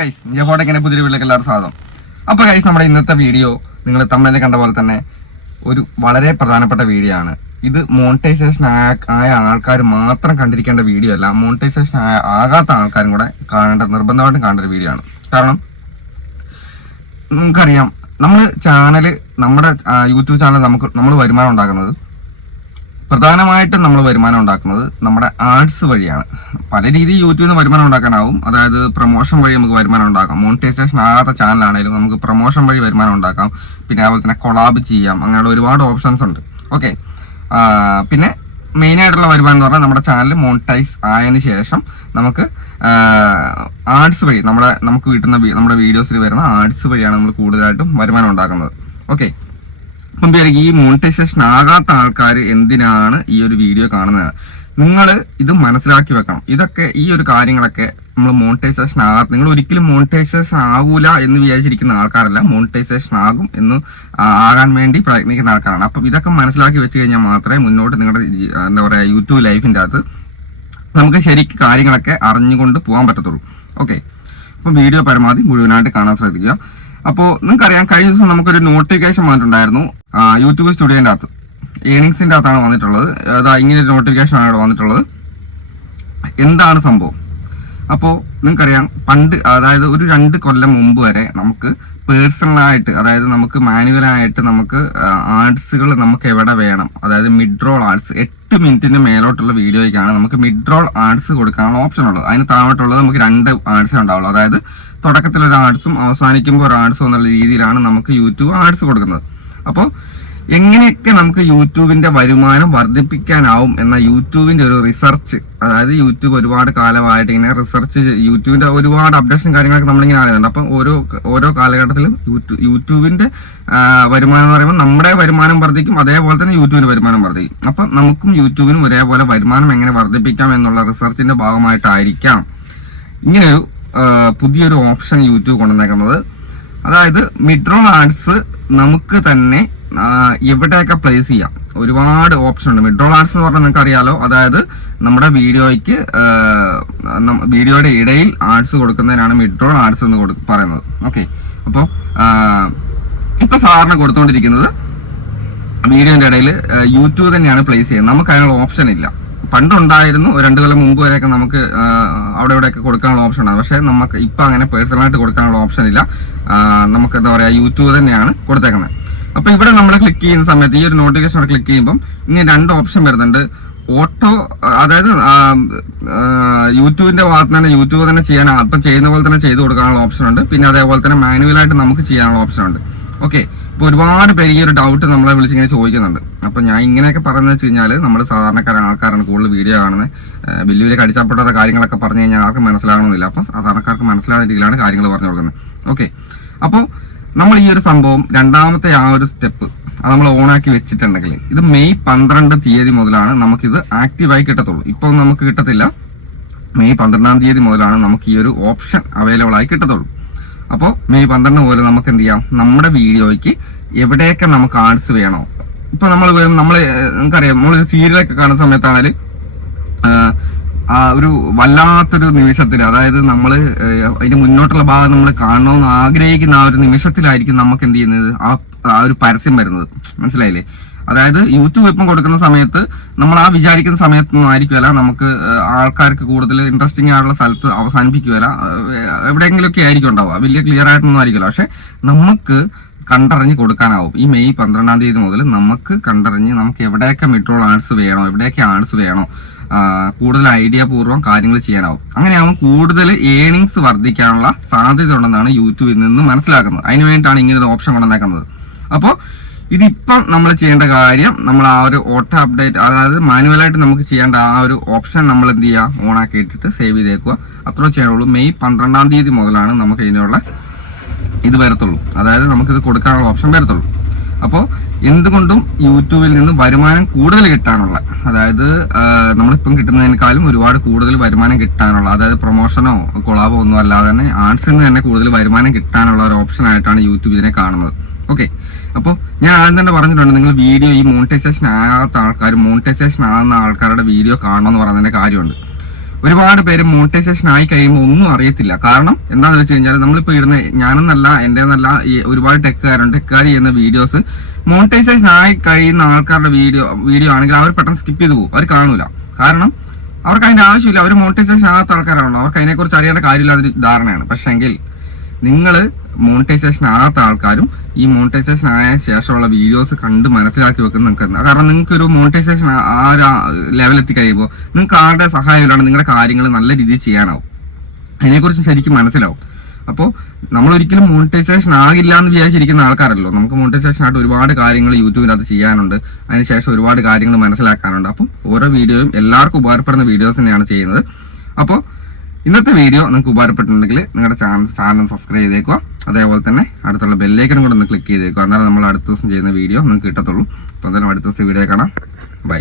Guys ജപ്പോട്ടേക്കിന്റെ പുതിയ വീട്ടിലേക്ക് എല്ലാവരും സ്വാഗതം. അപ്പോൾ ഗൈസ് നമ്മുടെ ഇന്നത്തെ വീഡിയോ നിങ്ങൾ തമ്മിൽ കണ്ട പോലെ തന്നെ ഒരു വളരെ പ്രധാനപ്പെട്ട വീഡിയോ ആണ്. ഇത് മോണിറ്റൈസേഷൻ ആയ ആൾക്കാർ മാത്രം കണ്ടിരിക്കേണ്ട വീഡിയോ അല്ല, മോണിറ്റൈസേഷൻ ആകാത്ത ആൾക്കാരും കൂടെ നിർബന്ധമായിട്ടും കാണേണ്ട ഒരു വീഡിയോ ആണ്. കാരണം നമുക്കറിയാം നമ്മുടെ യൂട്യൂബ് ചാനൽ നമ്മൾ വരുമാനം ഉണ്ടാക്കുന്നത് പ്രധാനമായിട്ടും നമ്മുടെ ആഡ്സ് വഴിയാണ്. പല രീതിയിൽ യൂട്യൂബിൽ നിന്ന് വരുമാനം ഉണ്ടാക്കാനാവും. അതായത് പ്രൊമോഷൻ വഴി നമുക്ക് വരുമാനം ഉണ്ടാക്കാം. മോണിറ്റൈസേഷൻ ആകാത്ത ചാനലാണെങ്കിലും നമുക്ക് പ്രൊമോഷൻ വഴി വരുമാനം ഉണ്ടാക്കാം. പിന്നെ അതുപോലെ തന്നെ കൊളാബ് ചെയ്യാം. അങ്ങനെയുള്ള ഒരുപാട് ഓപ്ഷൻസ് ഉണ്ട്. ഓക്കെ, പിന്നെ മെയിൻ ആയിട്ടുള്ള വരുമാനം എന്ന് പറഞ്ഞാൽ നമ്മുടെ ചാനൽ മോണിറ്റൈസ് ആയതിനു ശേഷം നമുക്ക് ആഡ്സ് വഴി നമുക്ക് കിട്ടുന്ന നമ്മുടെ വീഡിയോസിൽ വരുന്ന ആഡ്സ് വഴിയാണ് നമ്മൾ കൂടുതലായിട്ടും വരുമാനം ഉണ്ടാക്കുന്നത്. ഓക്കെ, അപ്പം ഈ മോണിറ്റൈസേഷൻ ആകാത്ത ആൾക്കാർ എന്തിനാണ് ഈ ഒരു വീഡിയോ കാണുന്നത്? നിങ്ങൾ ഇത് മനസ്സിലാക്കി വെക്കണം. ഈ ഒരു കാര്യങ്ങളൊക്കെ നമ്മൾ മോണിറ്റൈസേഷൻ നിങ്ങൾ ഒരിക്കലും മോണിറ്റൈസേഷൻ ആകൂല എന്ന് വിചാരിച്ചിരിക്കുന്ന ആൾക്കാരല്ല, മോണിറ്റൈസേഷൻ ആകും എന്ന് ആകാൻ വേണ്ടി പ്രയത്നിക്കുന്ന ആൾക്കാരാണ്. അപ്പം ഇതൊക്കെ മനസ്സിലാക്കി വെച്ച് കഴിഞ്ഞാൽ മാത്രമേ മുന്നോട്ട് നിങ്ങളുടെ യൂട്യൂബ് ലൈഫിൻ്റെ അകത്ത് നമുക്ക് ശരിക്കും കാര്യങ്ങളൊക്കെ അറിഞ്ഞുകൊണ്ട് പോകാൻ പറ്റത്തുള്ളൂ. ഓക്കെ, അപ്പം വീഡിയോ പരമാവധി മുഴുവനായിട്ട് കാണാൻ ശ്രദ്ധിക്കുക. അപ്പോൾ നിങ്ങൾക്കറിയാം, കഴിഞ്ഞ ദിവസം നമുക്കൊരു നോട്ടിഫിക്കേഷൻ വന്നിട്ടുണ്ടായിരുന്നു യൂട്യൂബ് സ്റ്റുഡിയോന്റെ അകത്ത്, ഏണിങ്സിന്റെ അകത്താണ് വന്നിട്ടുള്ളത്. ഇങ്ങനെ ഒരു നോട്ടിഫിക്കേഷൻ ആണ് ഇവിടെ വന്നിട്ടുള്ളത്. എന്താണ് സംഭവം? അപ്പോൾ നിങ്ങൾക്കറിയാം, അതായത് ഒരു 2 കൊല്ലം മുമ്പ് വരെ നമുക്ക് പേഴ്സണലായിട്ട്, അതായത് നമുക്ക് മാനുവലായിട്ട് നമുക്ക് ആഡ്സുകൾ നമുക്ക് എവിടെ വേണം, അതായത് മിഡ് റോൾ ആഡ്സ് 8 മിനിറ്റിന് മേലോട്ടുള്ള വീഡിയോയ്ക്കാണ് നമുക്ക് മിഡ് റോൾ ആഡ്സ് കൊടുക്കാനുള്ള ഓപ്ഷൻ ഉള്ളത്. അതിന് താഴോട്ടുള്ളത് നമുക്ക് 2 ആഡ്സേ ഉണ്ടാവുള്ളൂ. അതായത് തുടക്കത്തിൽ ഒരു ആഡ്സും അവസാനിക്കുമ്പോൾ ഒരു ആഡ്സും എന്നുള്ള രീതിയിലാണ് നമുക്ക് യൂട്യൂബ് ആഡ്സ് കൊടുക്കുന്നത്. അപ്പോൾ എങ്ങനെയൊക്കെ നമുക്ക് യൂട്യൂബിന്റെ വരുമാനം വർദ്ധിപ്പിക്കാനാവും എന്ന യൂട്യൂബിന്റെ ഒരു റിസർച്ച്, അതായത് യൂട്യൂബ് ഒരുപാട് കാലമായിട്ട് ഇങ്ങനെ റിസർച്ച്, യൂട്യൂബിന്റെ ഒരുപാട് അപ്ഡേഷൻ കാര്യങ്ങളൊക്കെ നമ്മളിങ്ങനെ അറിയുന്നുണ്ട്. അപ്പം ഓരോ കാലഘട്ടത്തിലും യൂട്യൂബിന്റെ വരുമാനം എന്ന് പറയുമ്പോൾ നമ്മുടെ വരുമാനം വർദ്ധിക്കും, അതേപോലെ തന്നെ യൂട്യൂബിന്റെ വരുമാനം വർദ്ധിക്കും. അപ്പം നമുക്കും യൂട്യൂബിനും ഒരേപോലെ വരുമാനം എങ്ങനെ വർദ്ധിപ്പിക്കാം എന്നുള്ള റിസർച്ചിന്റെ ഭാഗമായിട്ടായിരിക്കാം ഇങ്ങനെയൊരു പുതിയൊരു ഓപ്ഷൻ യൂട്യൂബ് കൊണ്ടുവന്നേക്കുന്നത്. അതായത് മിഡ് റോൾ ആഡ്സ് നമുക്ക് തന്നെ എവിടെയൊക്കെ പ്ലേസ് ചെയ്യാം. ഒരുപാട് ഓപ്ഷൻ ഉണ്ട്. മിഡ് റോൾ ആഡ്സ് എന്ന് പറഞ്ഞാൽ നിങ്ങൾക്ക് അറിയാലോ, അതായത് നമ്മുടെ വീഡിയോയുടെ ഇടയിൽ ആഡ്സ് കൊടുക്കുന്നതിനാണ് മിഡ് റോൾ ആഡ്സ് എന്ന് പറയുന്നത്. ഓക്കെ, അപ്പോൾ ഇപ്പൊ സാധാരണ കൊടുത്തുകൊണ്ടിരിക്കുന്നത് വീഡിയോന്റെ ഇടയിൽ യൂട്യൂബ് തന്നെയാണ് പ്ലേസ് ചെയ്യുന്നത്. നമുക്ക് അതിനുള്ള ഓപ്ഷൻ ഇല്ല. പണ്ടുണ്ടായിരുന്നു, 2 കൊല്ലം മുമ്പ് വരെയൊക്കെ നമുക്ക് അവിടെ ഇവിടെയൊക്കെ കൊടുക്കാനുള്ള ഓപ്ഷൻ ഉണ്ടാകും. പക്ഷെ നമുക്ക് ഇപ്പൊ അങ്ങനെ പേഴ്സണലായിട്ട് കൊടുക്കാനുള്ള ഓപ്ഷൻ ഇല്ല. നമുക്ക് എന്താ പറയാ, യൂട്യൂബ് തന്നെയാണ് കൊടുത്തേക്കുന്നത്. അപ്പൊ ഇവിടെ നമ്മൾ ക്ലിക്ക് ചെയ്യുന്ന സമയത്ത്, ഈ ഒരു നോട്ടിഫിക്കേഷൻ ക്ലിക്ക് ചെയ്യുമ്പോൾ ഇങ്ങനെ 2 ഓപ്ഷൻ വരുന്നുണ്ട്. ഓട്ടോ, അതായത് യൂട്യൂബിന്റെ ഭാഗത്ത് തന്നെ യൂട്യൂബ് തന്നെ ചെയ്യാൻ അപ്പം ചെയ്യുന്ന പോലെ തന്നെ ചെയ്ത് കൊടുക്കാനുള്ള ഓപ്ഷൻ ഉണ്ട്. പിന്നെ അതേപോലെ തന്നെ മാനുവലായിട്ട് നമുക്ക് ചെയ്യാനുള്ള ഓപ്ഷൻ ഉണ്ട്. ഓക്കെ, ഇപ്പൊ ഒരുപാട് പേര് ഈ ഒരു ഡൗട്ട് നമ്മളെ വിളിച്ചിങ്ങനെ ചോദിക്കുന്നുണ്ട്. അപ്പൊ ഞാൻ ഇങ്ങനെയൊക്കെ പറയുന്നത് വെച്ച് കഴിഞ്ഞാൽ നമ്മൾ സാധാരണക്കാരാണ് ആൾക്കാരാണ് കൂടുതൽ വീഡിയോ കാണുന്നത്. വലിയ കടിച്ചപ്പെടാത്ത കാര്യങ്ങളൊക്കെ പറഞ്ഞു കഴിഞ്ഞാൽ ആർക്കും മനസ്സിലാകണമെന്നില്ല. അപ്പൊ സാധാരണക്കാർക്ക് മനസ്സിലാകുന്ന രീതിയിലാണ് കാര്യങ്ങൾ പറഞ്ഞു കൊടുക്കുന്നത്. ഓക്കെ, അപ്പോൾ നമ്മൾ ഈ ഒരു സംഭവം രണ്ടാമത്തെ ആ ഒരു സ്റ്റെപ്പ് അത് നമ്മൾ ഓണാക്കി വെച്ചിട്ടുണ്ടെങ്കിൽ ഇത് മെയ് 12 തീയതി മുതലാണ് നമുക്കിത് ആക്റ്റീവായി കിട്ടത്തുള്ളൂ. ഇപ്പൊ നമുക്ക് കിട്ടത്തില്ല. മെയ് 12 തീയതി മുതലാണ് നമുക്ക് ഈ ഒരു ഓപ്ഷൻ അവൈലബിൾ ആയി കിട്ടത്തുള്ളൂ. അപ്പോൾ മെയ് 12 മുതൽ നമുക്ക് എന്ത് ചെയ്യാം, നമ്മുടെ വീഡിയോയ്ക്ക് എവിടെയൊക്കെ നമുക്ക് ആഡ്സ് വേണോ. ഇപ്പൊ നമുക്കറിയാം, നമ്മൾ സീരിയലൊക്കെ കാണുന്ന സമയത്താണെങ്കിൽ ഒരു വല്ലാത്തൊരു നിമിഷത്തിൽ, അതായത് നമ്മൾ അതിന്റെ മുന്നോട്ടുള്ള ഭാഗം നമ്മൾ കാണണമെന്ന് ആഗ്രഹിക്കുന്ന ആ ഒരു നിമിഷത്തിലായിരിക്കും നമുക്ക് എന്ത് ചെയ്യുന്നത്, ആ ഒരു പരസ്യം വരുന്നത്. മനസ്സിലായില്ലേ? അതായത് യൂട്യൂബ് ഇപ്പം കൊടുക്കുന്ന സമയത്ത് നമ്മൾ ആ വിചാരിക്കുന്ന സമയത്തൊന്നും ആയിരിക്കുമല്ല നമുക്ക് ആൾക്കാർക്ക് കൂടുതൽ ഇൻട്രസ്റ്റിംഗ് ആയിട്ടുള്ള സ്ഥലത്ത് അവസാനിപ്പിക്കുകയല്ല, എവിടെയെങ്കിലുമൊക്കെ ആയിരിക്കും ഉണ്ടാവുക. വലിയ ക്ലിയർ ആയിട്ടൊന്നും ആയിരിക്കില്ല. പക്ഷെ നമുക്ക് കണ്ടറിഞ്ഞ് കൊടുക്കാനാവും. ഈ മെയ് 12 തീയതി മുതൽ നമുക്ക് കണ്ടറിഞ്ഞ് നമുക്ക് എവിടെയൊക്കെ മിഡ് റോൾ ആഡ്സ് വേണോ, എവിടെയൊക്കെ ആഡ്സ് വേണോ, കൂടുതൽ ഐഡിയ പൂർവ്വം കാര്യങ്ങൾ ചെയ്യാനാവും. അങ്ങനെയാവും കൂടുതൽ ഏണിങ്സ് വർദ്ധിക്കാനുള്ള സാധ്യത ഉണ്ടെന്നാണ് യൂട്യൂബിൽ നിന്ന് മനസ്സിലാക്കുന്നത്. അതിന് വേണ്ടിയിട്ടാണ് ഇങ്ങനെ ഒരു ഓപ്ഷൻ കൊണ്ടുവന്നേക്കുന്നത്. അപ്പോൾ ഇതിപ്പം നമ്മൾ ചെയ്യേണ്ട കാര്യം, നമ്മൾ ആ ഒരു ഓട്ടോ അപ്ഡേറ്റ്, അതായത് മാനുവലായിട്ട് നമുക്ക് ചെയ്യേണ്ട ആ ഒരു ഓപ്ഷൻ നമ്മൾ എന്ത് ചെയ്യുക, ഓണാക്കി ഇട്ടിട്ട് സേവ് ചെയ്തേക്കുക. അത്രേ ചെയ്യാനുള്ളൂ. മെയ് 12 തീയതി മുതലാണ് നമുക്ക് ഇതിനുള്ള ഇത് വരത്തുള്ളൂ, അതായത് നമുക്കിത് കൊടുക്കാനുള്ള ഓപ്ഷൻ വരത്തുള്ളൂ. അപ്പോൾ എന്തുകൊണ്ടും യൂട്യൂബിൽ നിന്ന് വരുമാനം കൂടുതൽ കിട്ടാനുള്ള, അതായത് നമ്മളിപ്പം കിട്ടുന്നതിനേക്കാളും ഒരുപാട് കൂടുതൽ വരുമാനം കിട്ടാനുള്ള, അതായത് പ്രൊമോഷനോ കൊളാബോ ഒന്നും അല്ലാതെ തന്നെ ആഡ്സിൽ നിന്ന് തന്നെ കൂടുതൽ വരുമാനം കിട്ടാനുള്ള ഒരു ഓപ്ഷൻ ആയിട്ടാണ് യൂട്യൂബ് ഇതിനെ കാണുന്നത്. ഓക്കെ, അപ്പോൾ ഞാൻ ആദ്യം തന്നെ പറഞ്ഞിട്ടുണ്ട്, നിങ്ങൾ വീഡിയോ ഈ മോണിറ്റൈസേഷൻ ആകാത്ത ആൾക്കാർ, മോണിറ്റൈസേഷൻ ആകുന്ന ആൾക്കാരുടെ വീഡിയോ കാണണമെന്ന് പറയുന്നതിന്റെ കാര്യമുണ്ട്. ഒരുപാട് പേര് മോണിറ്റൈസേഷൻ ആയി കഴിയുമ്പോൾ ഒന്നും അറിയത്തില്ല. കാരണം എന്താണെന്ന് വെച്ച് കഴിഞ്ഞാൽ നമ്മളിപ്പോ ഇടുന്ന ഞാനെന്നല്ല എന്റെന്നല്ല ഈ ഒരുപാട് ടെക്കുകാർ ചെയ്യുന്ന വീഡിയോസ് മോണിറ്റൈസേഷൻ ആയി കഴിയുന്ന ആൾക്കാരുടെ വീഡിയോ ആണെങ്കിൽ അവർ പെട്ടെന്ന് സ്കിപ്പ് ചെയ്ത് പോകും, അവർ കാണൂല. കാരണം അവർക്ക് അതിന്റെ ആവശ്യമില്ല, അവർ മോണിറ്റൈസേഷൻ ആകാത്ത ആൾക്കാരാണല്ലോ, അവർക്ക് അതിനെക്കുറിച്ച് അറിയേണ്ട കാര്യമില്ലാതൊരു ധാരണയാണ്. പക്ഷെങ്കിൽ നിങ്ങൾ മോണിറ്റൈസേഷൻ ആകാത്ത ആൾക്കാരും ഈ മോണിറ്റൈസേഷൻ ആയ ശേഷമുള്ള വീഡിയോസ് കണ്ട് മനസ്സിലാക്കി വെക്കുന്ന നിങ്ങൾക്ക്, കാരണം നിങ്ങൾക്ക് ഒരു മോണിറ്റൈസേഷൻ ആ ഒരു ലെവലെത്തി കഴിയുമ്പോൾ നിങ്ങൾക്ക് ആരുടെ സഹായം ഇല്ലാണ്ട് നിങ്ങളുടെ കാര്യങ്ങൾ നല്ല രീതിയിൽ ചെയ്യാനാവും, അതിനെക്കുറിച്ച് ശരിക്കും മനസ്സിലാവും. അപ്പോൾ നമ്മൾ ഒരിക്കലും മോണിറ്റൈസേഷൻ ആകില്ല എന്ന് വിചാരിച്ചിരിക്കുന്ന ആൾക്കാരല്ലോ. നമുക്ക് മോണിറ്റൈസേഷൻ ആയിട്ട് ഒരുപാട് കാര്യങ്ങൾ യൂട്യൂബിനകത്ത് ചെയ്യാനുണ്ട്, അതിനുശേഷം ഒരുപാട് കാര്യങ്ങൾ മനസ്സിലാക്കാനുണ്ട്. അപ്പം ഓരോ വീഡിയോയും എല്ലാവർക്കും ഉപകാരപ്പെടുന്ന വീഡിയോസ് തന്നെയാണ് ചെയ്യുന്നത്. അപ്പോൾ ഇന്നത്തെ വീഡിയോ നിങ്ങൾക്ക് ഉപകാരപ്പെട്ടിട്ടുണ്ടെങ്കിൽ നിങ്ങളുടെ ചാനൽ സബ്സ്ക്രൈബ് ചെയ്തേക്കുക, അതേപോലെ തന്നെ അടുത്തുള്ള ബെല്ലൈക്കൺ കൂടെ ഒന്ന് ക്ലിക്ക് ചെയ്തേക്കുക. എന്നാലും നമ്മൾ അടുത്ത ദിവസം ചെയ്യുന്ന വീഡിയോ നിങ്ങൾക്ക് കിട്ടത്തുള്ളൂ. അപ്പോൾ എന്തായാലും അടുത്ത ദിവസം വീഡിയോ കാണാം. ബൈ.